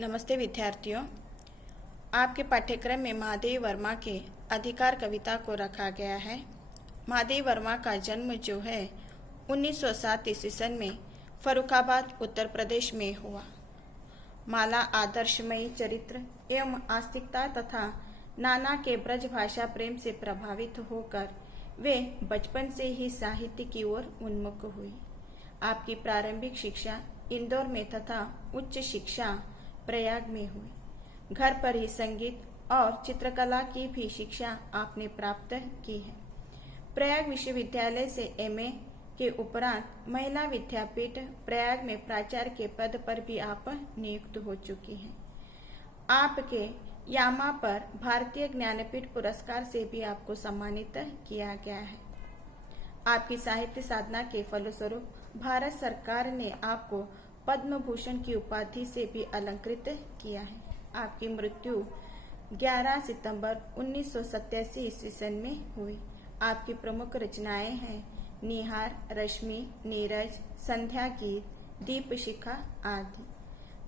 नमस्ते विद्यार्थियों। आपके पाठ्यक्रम में महादेव वर्मा के अधिकार कविता को रखा गया है। महादेव वर्मा का जन्म जो है 1907 ईस्वी सन में फर्रुखाबाद उत्तर प्रदेश में हुआ। माला आदर्शमयी चरित्र एवं आस्तिकता तथा नाना के ब्रज भाषा प्रेम से प्रभावित होकर वे बचपन से ही साहित्य की ओर उन्मुख हुई। आपकी प्रारंभिक शिक्षा इंदौर में तथा उच्च शिक्षा प्रयाग में हुई। घर पर ही संगीत और चित्रकला की भी शिक्षा आपने प्राप्त की है। प्रयाग विश्वविद्यालय से एमए के उपरांत महिला विद्यापीठ प्रयाग में प्राचार्य के पद पर भी आप नियुक्त हो चुकी हैं। आपके यामा पर भारतीय ज्ञानपीठ पुरस्कार से भी आपको सम्मानित किया गया है। आपकी साहित्य साधना के फलस्वरूप भारत सरकार ने आपको पद्म भूषण की उपाधि से भी अलंकृत किया है। आपकी मृत्यु 11 सितंबर 1987 ईस्वी सन में हुई। आपकी प्रमुख रचनाएं हैं निहार, रश्मि, नीरज, संध्या गीत, दीप शिखा आदि।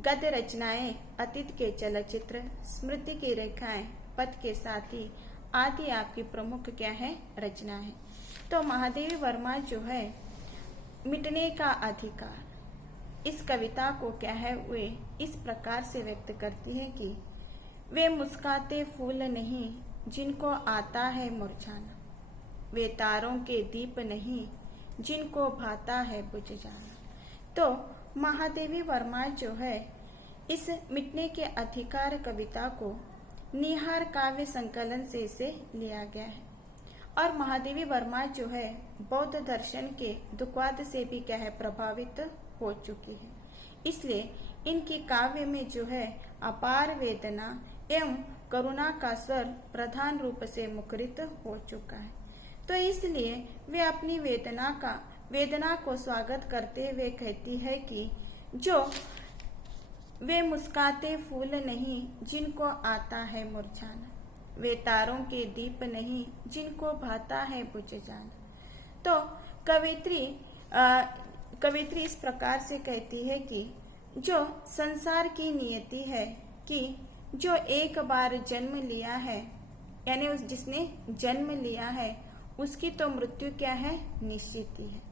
गद्य रचनाएं अतीत के चलचित्र, स्मृति की रेखाएं, पथ के साथी आदि आपकी प्रमुख क्या है रचना है। तो महादेवी वर्मा जो है मिटने का अधिकार, इस कविता को क्या है वे इस प्रकार से व्यक्त करती है कि वे मुस्काते फूल नहीं जिनको आता है मुरझाना, वे तारों के दीप नहीं जिनको भाता है बुझ जाना। तो महादेवी वर्मा जो है इस मिटने के अधिकार कविता को निहार काव्य संकलन से इसे लिया गया है। और महादेवी वर्मा जो है बौद्ध दर्शन के दुक्वाद से भी क्या है प्रभावित हो चुकी है। इसलिए इनकी काव्य में जो है अपार वेदना एवं करुणा का स्वर प्रधान रूप से मुखरित हो चुका है। तो इसलिए वे अपनी वेदना को स्वागत करते हुए कहती है कि जो वे मुस्काते फूल नहीं जिनको आता है मुरझाना, वे तारों के दीप नहीं जिनको भाता है बुझ जाना। तो कवित्री इस प्रकार से कहती है कि जो संसार की नियति है कि जो एक बार जन्म लिया है, यानी उस जिसने जन्म लिया है उसकी तो मृत्यु क्या है निश्चित ही है।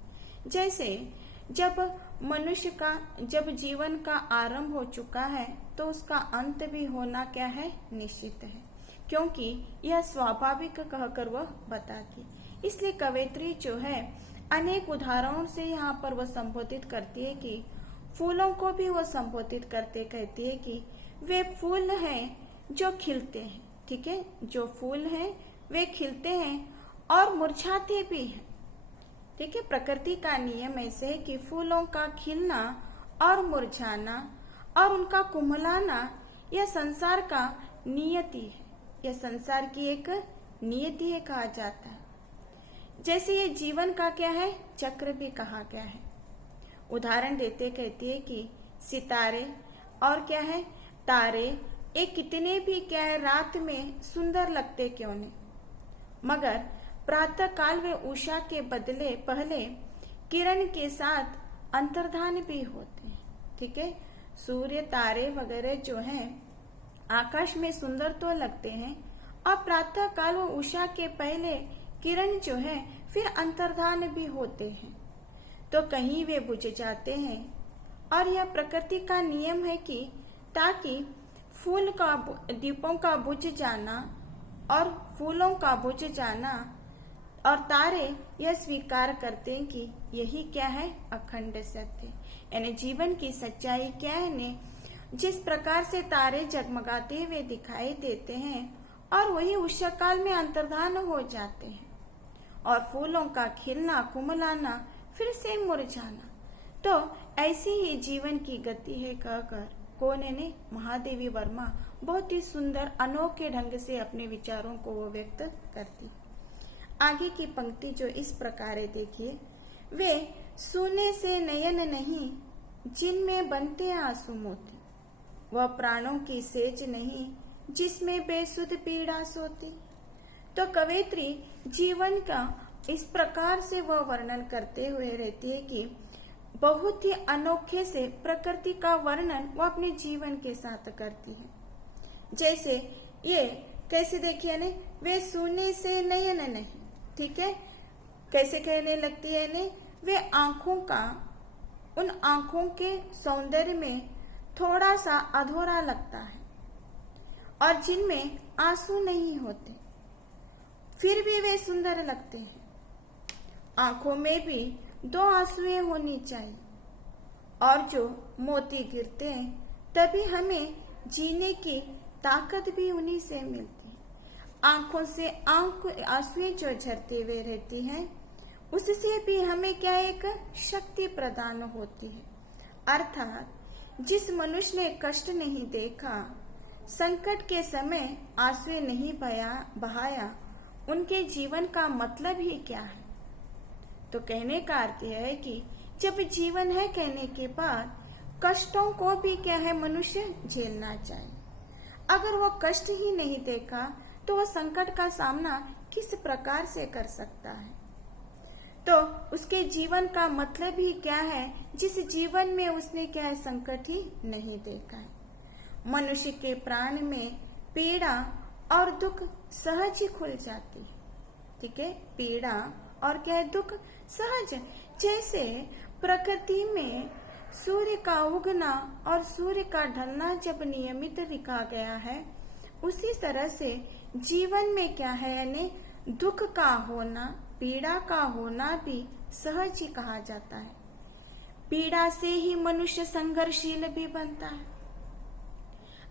जैसे जब जीवन का आरंभ हो चुका है तो उसका अंत भी होना क्या है निश्चित है, क्योंकि यह स्वाभाविक कहकर वह बताती। इसलिए कवयित्री जो है अनेक उदाहरणों से यहाँ पर वह संबोधित करती है कि फूलों को भी वह संबोधित करते कहती है कि वे फूल हैं जो खिलते हैं। ठीक है, जो फूल हैं वे खिलते हैं और मुरझाते भी हैं। ठीक है, प्रकृति का नियम ऐसे है कि फूलों का खिलना और मुरझाना और उनका कुम्हलाना यह संसार का नियति है, यह संसार की एक नियति है कहा जाता है। जैसे ये जीवन का क्या है चक्र भी कहा गया है। उदाहरण देते कहती है कि सितारे और क्या है तारे एक कितने भी क्या है रात में सुंदर लगते क्यों नहीं, मगर प्रातः काल वे उषा के बदले पहले किरण के साथ अंतर्धान भी होते हैं। ठीक है, सूर्य तारे वगैरह जो हैं आकाश में सुंदर तो लगते हैं और प्रातः काल वो उषा के पहले किरण जो है फिर अंतर्धान भी होते हैं, तो कहीं वे बुझ जाते हैं। और यह प्रकृति का नियम है कि ताकि फूल का दीपों का बुझ जाना और फूलों का बुझ जाना और तारे यह स्वीकार करते हैं कि यही क्या है अखंड सत्य, यानी जीवन की सच्चाई क्या है ने जिस प्रकार से तारे जगमगाते हुए दिखाई देते हैं और वही उस काल में अंतर्धान हो जाते हैं और फूलों का खिलना कुमलाना फिर से मुरझाना, तो ऐसी ही जीवन की गति है कहकर कौन ने महादेवी वर्मा बहुत ही सुंदर अनोखे ढंग से अपने विचारों को वो व्यक्त करती। आगे की पंक्ति जो इस प्रकार है देखिए, वे सोने से नयन नहीं जिनमें बनते आंसू मोती, वह प्राणों की सेज नहीं जिसमें बेसुध पीड़ा सोती। तो कवयित्री जीवन का इस प्रकार से वह वर्णन करते हुए रहती है कि बहुत ही अनोखे से प्रकृति का वर्णन वो अपने जीवन के साथ करती है। जैसे ये कैसे देखिए ने, वे सोने से नयन नहीं, ठीक है, कैसे कहने लगती है ने, वे आंखों का, उन आंखों के सौंदर्य में थोड़ा सा अधूरा लगता है और जिनमें आंसू नहीं होते, फिर भी वे सुंदर लगते हैं। आंखों में भी 2 आंसुएं होनी चाहिए और जो मोती गिरते हैं तभी हमें जीने की ताकत भी उन्हीं से मिलती है। आंखों से आंसुएं जो झरते हुए रहती हैं, उससे भी हमें क्या एक शक्ति प्रदान होती है। अर्थात जिस मनुष्य ने कष्ट नहीं देखा, संकट के समय आंसुएं नहीं बहाया, उनके जीवन का मतलब ही क्या है। तो कहने का अर्थ यह है कि जब जीवन है कहने के बाद कष्टों को भी क्या है मनुष्य झेलना चाहिए। अगर वो कष्ट ही नहीं देखा तो वह संकट का सामना किस प्रकार से कर सकता है। तो उसके जीवन का मतलब ही क्या है, जिस जीवन में उसने क्या है संकट ही नहीं देखा है। मनुष्य के प्राण में पीड़ा और दुख सहज ही खुल जाती है, ठीक है, पीड़ा और क्या है दुख सहज। जैसे प्रकृति में सूर्य का उगना और सूर्य का ढलना जब नियमित लिखा गया है, उसी तरह से जीवन में क्या है यानी दुख का होना, पीड़ा का होना भी सहज ही कहा जाता है। पीड़ा से ही मनुष्य संघर्षशील भी बनता है।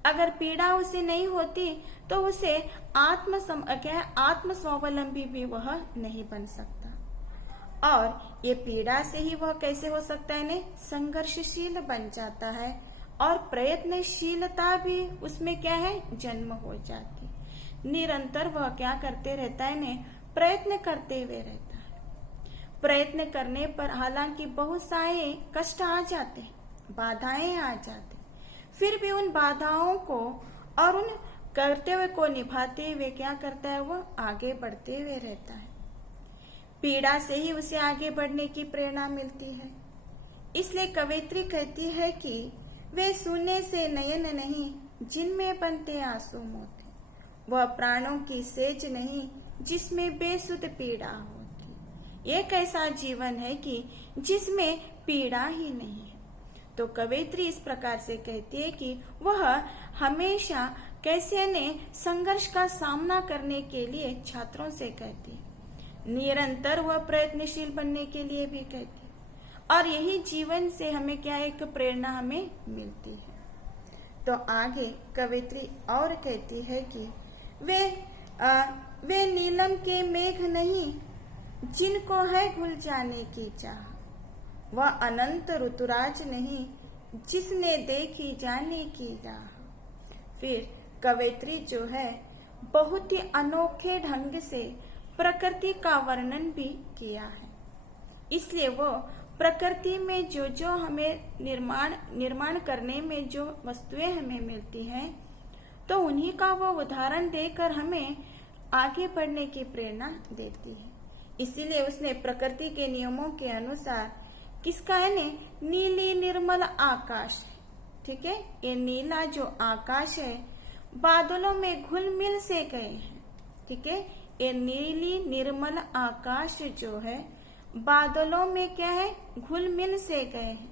अगर पीड़ा उसे नहीं होती तो उसे आत्म स्वावलंबी भी वह नहीं बन सकता। और ये पीड़ा से ही वह कैसे हो सकता है ने संघर्षशील बन जाता है और प्रयत्नशीलता भी उसमें क्या है जन्म हो जाती। निरंतर वह क्या करते रहता है ने प्रयत्न करते हुए रहता है। प्रयत्न करने पर हालांकि बहुत सारे कष्ट आ जाते, बाधाएं आ जाती, फिर भी उन बाधाओं को और उन कर्तव्य को निभाते हुए क्या करता है वह आगे बढ़ते हुए रहता है। पीड़ा से ही उसे आगे बढ़ने की प्रेरणा मिलती है। इसलिए कवयित्री कहती है कि वे सोने से नयन नहीं जिनमें बनते आंसू मोती, वह प्राणों की सेज नहीं जिसमें बेसुध पीड़ा होती। एक ऐसा जीवन है कि जिसमें पीड़ा ही नहीं है। तो कवयित्री इस प्रकार से कहती है कि वह हमेशा कैसे ने संघर्ष का सामना करने के लिए छात्रों से कहती है, निरंतर वह प्रयत्नशील बनने के लिए भी कहती है और यही जीवन से हमें क्या एक प्रेरणा हमें मिलती है। तो आगे कवयित्री और कहती है कि वे नीलम के मेघ नहीं जिनको है घुल जाने की चाह, वह अनंत ऋतुराज नहीं जिसने देखी जाने की राह। फिर कवयित्री जो है बहुत ही अनोखे ढंग से प्रकृति का वर्णन भी किया है। इसलिए वो प्रकृति में जो जो हमें निर्माण करने में जो वस्तुएं हमें मिलती हैं, तो उन्हीं का वो उदाहरण देकर हमें आगे बढ़ने की प्रेरणा देती है। इसीलिए उसने प्रकृति के नियमों के अनुसार किसका है ने नीली निर्मल आकाश है, ठीक है, ये नीला जो आकाश है बादलों में घुल मिल से गए हैं, ठीक है, ये नीली निर्मल आकाश जो है बादलों में क्या है घुल मिल से गए हैं।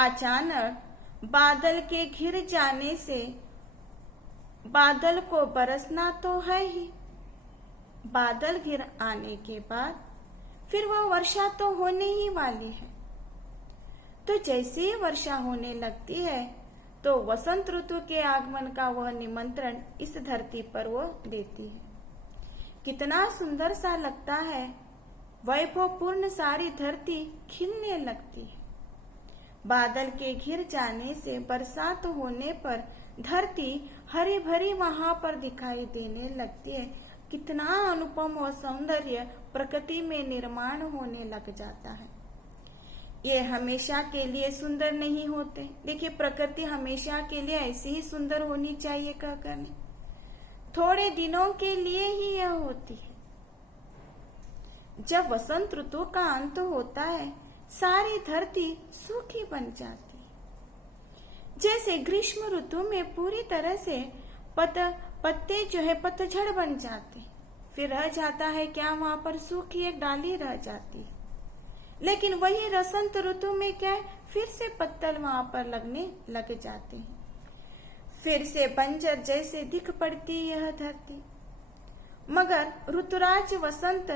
अचानक बादल के घिर जाने से बादल को बरसना तो है ही, बादल घिर आने के बाद फिर वह वर्षा तो होने ही वाली है। तो जैसे ही वर्षा होने लगती है तो वसंत ऋतु के आगमन का वह निमंत्रण इस धरती पर वो देती है। कितना सुंदर सा लगता है, वैभवपूर्ण सारी धरती खिलने लगती है। बादल के घिर जाने से बरसात होने पर धरती हरी भरी वहां पर दिखाई देने लगती है। कितना अनुपम और सौंदर्य प्रकृति में निर्माण होने लग जाता है। ये हमेशा के लिए सुंदर नहीं होते। देखिए प्रकृति हमेशा के लिए ऐसी ही सुंदर होनी चाहिए कह करने, थोड़े दिनों के लिए ही यह होती है। जब वसंत ऋतु का अंत होता है सारी धरती सूखी बन जाती। जैसे ग्रीष्म ऋतु में पूरी तरह से पत्ते जो है पतझड़ बन जाते, फिर रह जाता है क्या वहां पर सूखी एक डाली रह जाती है। लेकिन वही बसंत ऋतु में क्या है, फिर से पत्तल वहां पर लगने लग जाते हैं, फिर से बंजर जैसे दिख पड़ती यह धरती। मगर ऋतुराज वसंत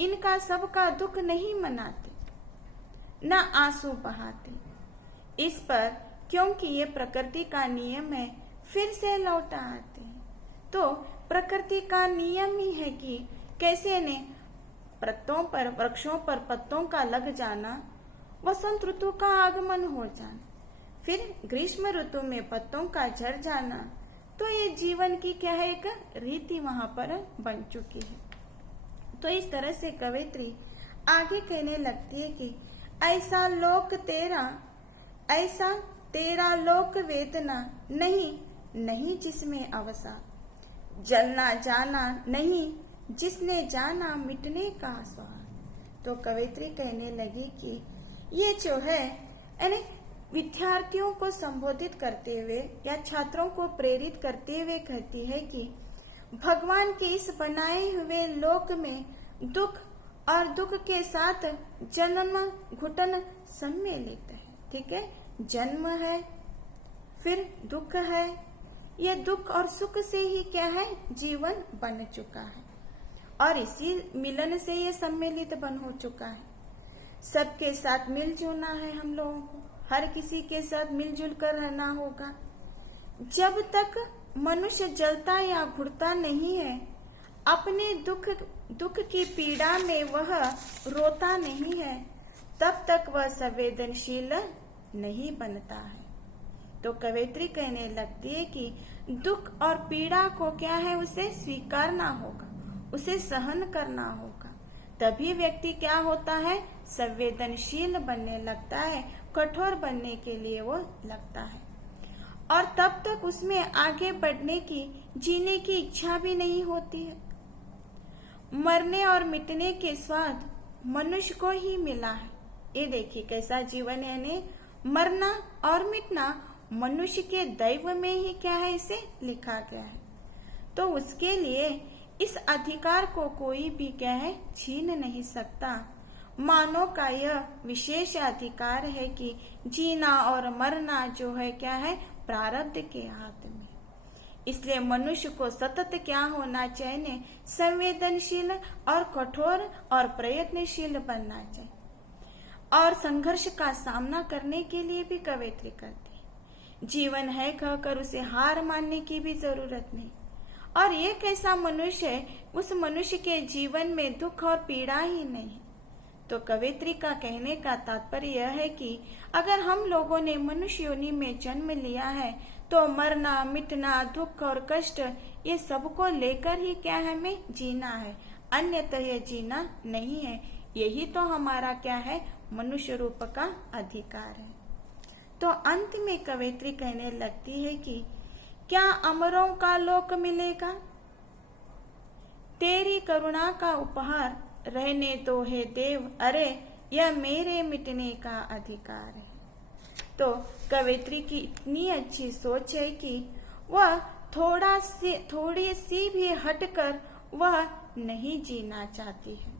इनका सबका दुख नहीं मनाते, न आंसू बहाते। इस पर क्योंकि ये प्रकृति का नियम है, फिर से लौटा आते हैं। तो प्रकृति का नियम ही है कि कैसे ने पत्तों पर, वृक्षों पर पत्तों का लग जाना, वसंत ऋतु का आगमन हो जाना, फिर ग्रीष्म ऋतु में पत्तों का झड़ जाना। तो ये जीवन की क्या है, एक रीति वहां पर बन चुकी है। तो इस तरह से कवित्री आगे कहने लगती है कि ऐसा तेरा लोक वेदना नहीं नहीं जिसमें अवसा, जलना जाना नहीं जिसने जाना मिटने का स्वाद। तो कवित्री कहने लगी कि ये जो है यानी विद्यार्थियों को संबोधित करते हुए या छात्रों को प्रेरित करते हुए कहती है कि भगवान के इस बनाए हुए लोक में दुख और दुख के साथ जन्म घुटन सम्मिलित है। ठीक है, जन्म है, फिर दुख है। ये दुख और सुख से ही क्या है, जीवन बन चुका है और इसी मिलन से ये सम्मिलित बन हो चुका है। सबके साथ मिलजुलना है हम लोगों को, हर किसी के साथ मिलजुल कर रहना होगा। जब तक मनुष्य जलता या घुटता नहीं है, अपने दुख की पीड़ा में वह रोता नहीं है, तब तक वह संवेदनशील नहीं बनता है। तो कवित्री कहने लगती है कि दुख और पीड़ा को क्या है, उसे स्वीकारना होगा, उसे सहन करना होगा, तभी व्यक्ति क्या होता है, संवेदनशील बनने लगता है, कठोर बनने के लिए वो लगता है। और तब तक उसमें आगे बढ़ने की, जीने की इच्छा भी नहीं होती है। मरने और मिटने के स्वाद मनुष्य को ही मिला है। ये देखिए कैसा जीवन है, ने मरना और मिटना मनुष्य के दैव में ही क्या है, इसे लिखा गया है। तो उसके लिए इस अधिकार को कोई भी क्या है, छीन नहीं सकता। मानव का यह विशेष अधिकार है कि जीना और मरना जो है क्या है, प्रारब्ध के हाथ में। इसलिए मनुष्य को सतत क्या होना चाहिए, संवेदनशील और कठोर और प्रयत्नशील बनना चाहिए। और संघर्ष का सामना करने के लिए भी कवित्री करती है। जीवन है कहकर उसे हार मानने की भी जरूरत नहीं। और ये कैसा मनुष्य है, उस मनुष्य के जीवन में दुख और पीड़ा ही नहीं। तो कवित्री का कहने का तात्पर्य यह है कि अगर हम लोगों ने मनुष्य योनि में जन्म लिया है, तो मरना, मिटना, दुख और कष्ट ये सबको लेकर ही क्या है, हमें जीना है, अन्यतः यह जीना नहीं है। यही तो हमारा क्या है, मनुष्य रूप का अधिकार है। तो अंत में कवित्री कहने लगती है कि क्या अमरों का लोक मिलेगा, तेरी करुणा का उपहार रहने दो हे देव, अरे यह मेरे मिटने का अधिकार है। तो कवित्री की इतनी अच्छी सोच है कि वह थोड़ी सी भी हटकर वह नहीं जीना चाहती है।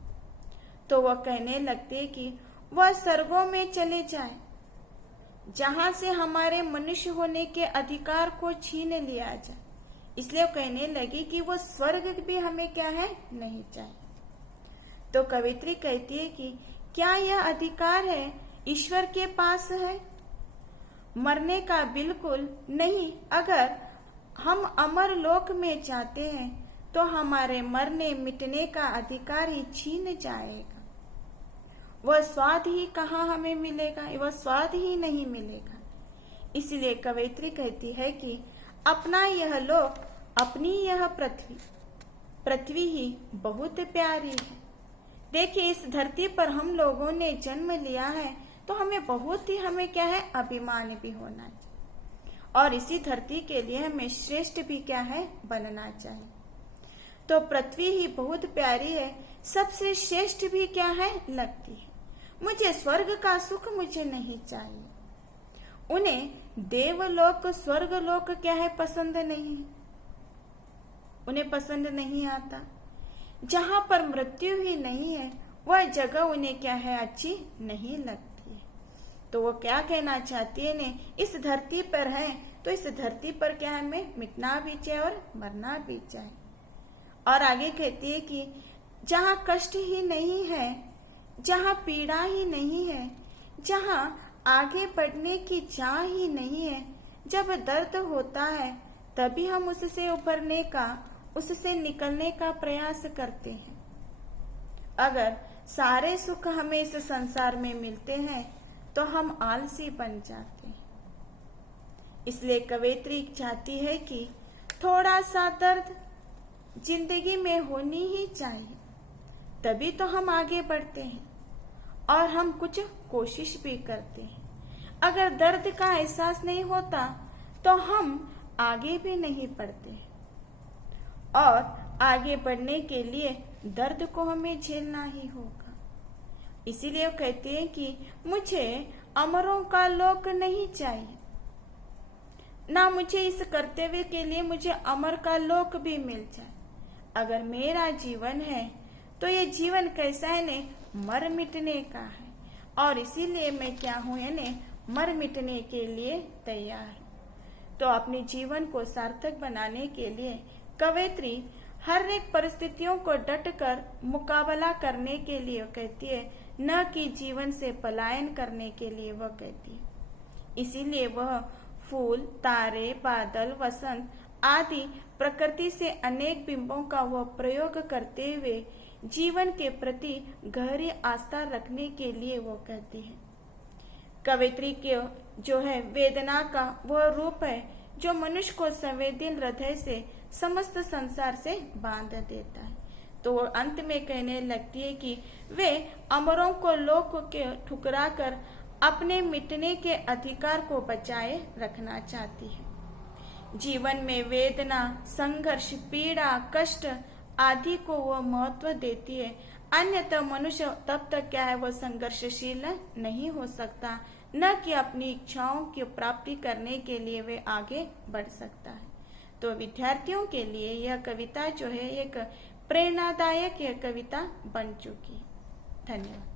तो वह कहने लगती है कि वह स्वर्गों में चले जाए, जहां से हमारे मनुष्य होने के अधिकार को छीन लिया जाए। इसलिए कहने लगी कि वो स्वर्ग भी हमें क्या है, नहीं चाहिए। तो कवित्री कहती है कि क्या यह अधिकार है, ईश्वर के पास है? मरने का बिल्कुल नहीं। अगर हम अमर लोक में जाते हैं तो हमारे मरने मिटने का अधिकार ही छीन जाएगा। वह स्वाद ही कहाँ हमें मिलेगा, वह स्वाद ही नहीं मिलेगा। इसलिए कवित्री कहती है कि अपना यह लोक, अपनी यह पृथ्वी ही बहुत प्यारी है। देखिए इस धरती पर हम लोगों ने जन्म लिया है, तो हमें बहुत ही क्या है, अभिमान भी होना चाहिए और इसी धरती के लिए हमें श्रेष्ठ भी क्या है, बनना चाहिए। तो पृथ्वी ही बहुत प्यारी है, सबसे श्रेष्ठ भी क्या है, लगती है। मुझे स्वर्ग का सुख मुझे नहीं चाहिए। उन्हें देवलोक स्वर्गलोक क्या है पसंद नहीं, उन्हें पसंद नहीं आता। जहां पर मृत्यु ही नहीं है वह जगह उन्हें क्या है अच्छी नहीं लगती है। तो वो क्या कहना चाहती है ने, इस धरती पर है तो इस धरती पर क्या है हमें मिटना भी चाहिए और मरना भी चाहिए। और आगे कहती है कि जहां कष्ट ही नहीं है, जहां पीड़ा ही नहीं है, जहां आगे बढ़ने की चाह ही नहीं है, जब दर्द होता है तभी हम उससे उभरने का, उससे निकलने का प्रयास करते हैं। अगर सारे सुख हमें इस संसार में मिलते हैं तो हम आलसी बन जाते हैं। इसलिए कवयित्री चाहती है कि थोड़ा सा दर्द जिंदगी में होनी ही चाहिए, तभी तो हम आगे बढ़ते हैं और हम कुछ कोशिश भी करते हैं। अगर दर्द का एहसास नहीं होता तो हम आगे भी नहीं बढ़ते और आगे बढ़ने के लिए दर्द को हमें झेलना ही होगा। इसीलिए वो कहते हैं कि मुझे अमरों का लोक नहीं चाहिए, ना मुझे इस कर्तव्य के लिए मुझे अमर का लोक भी मिल जाए। अगर मेरा जीवन है तो ये जीवन कैसा है ने, मर मिटने का है और इसीलिए मैं क्या हूं यानी मर मिटने के लिए तैयार हूं। तो अपने जीवन को सार्थक बनाने के लिए कवयित्री हर एक परिस्थितियों को डट कर मुकाबला करने के लिए कहती है, न कि जीवन से पलायन करने के लिए वह कहती है। इसीलिए वह फूल, तारे, बादल, वसंत आदि प्रकृति से अनेक बिंबों का वह प्रयोग करते हुए जीवन के प्रति गहरी आस्था रखने के लिए वो कहती है। कवयित्री के जो है वेदना का वह रूप है जो मनुष्य को संवेदनशील हृदय से समस्त संसार से बांध देता है। तो वो अंत में कहने लगती है कि वे अमरों को लोक के ठुकरा कर अपने मिटने के अधिकार को बचाए रखना चाहती है। जीवन में वेदना, संघर्ष, पीड़ा, कष्ट आदि को वह महत्व देती है, अन्यथा मनुष्य तब तक क्या है वह संघर्षशील नहीं हो सकता, न कि अपनी इच्छाओं की प्राप्ति करने के लिए वे आगे बढ़ सकता है। तो विद्यार्थियों के लिए यह कविता जो है एक प्रेरणादायक यह कविता बन चुकी। धन्यवाद।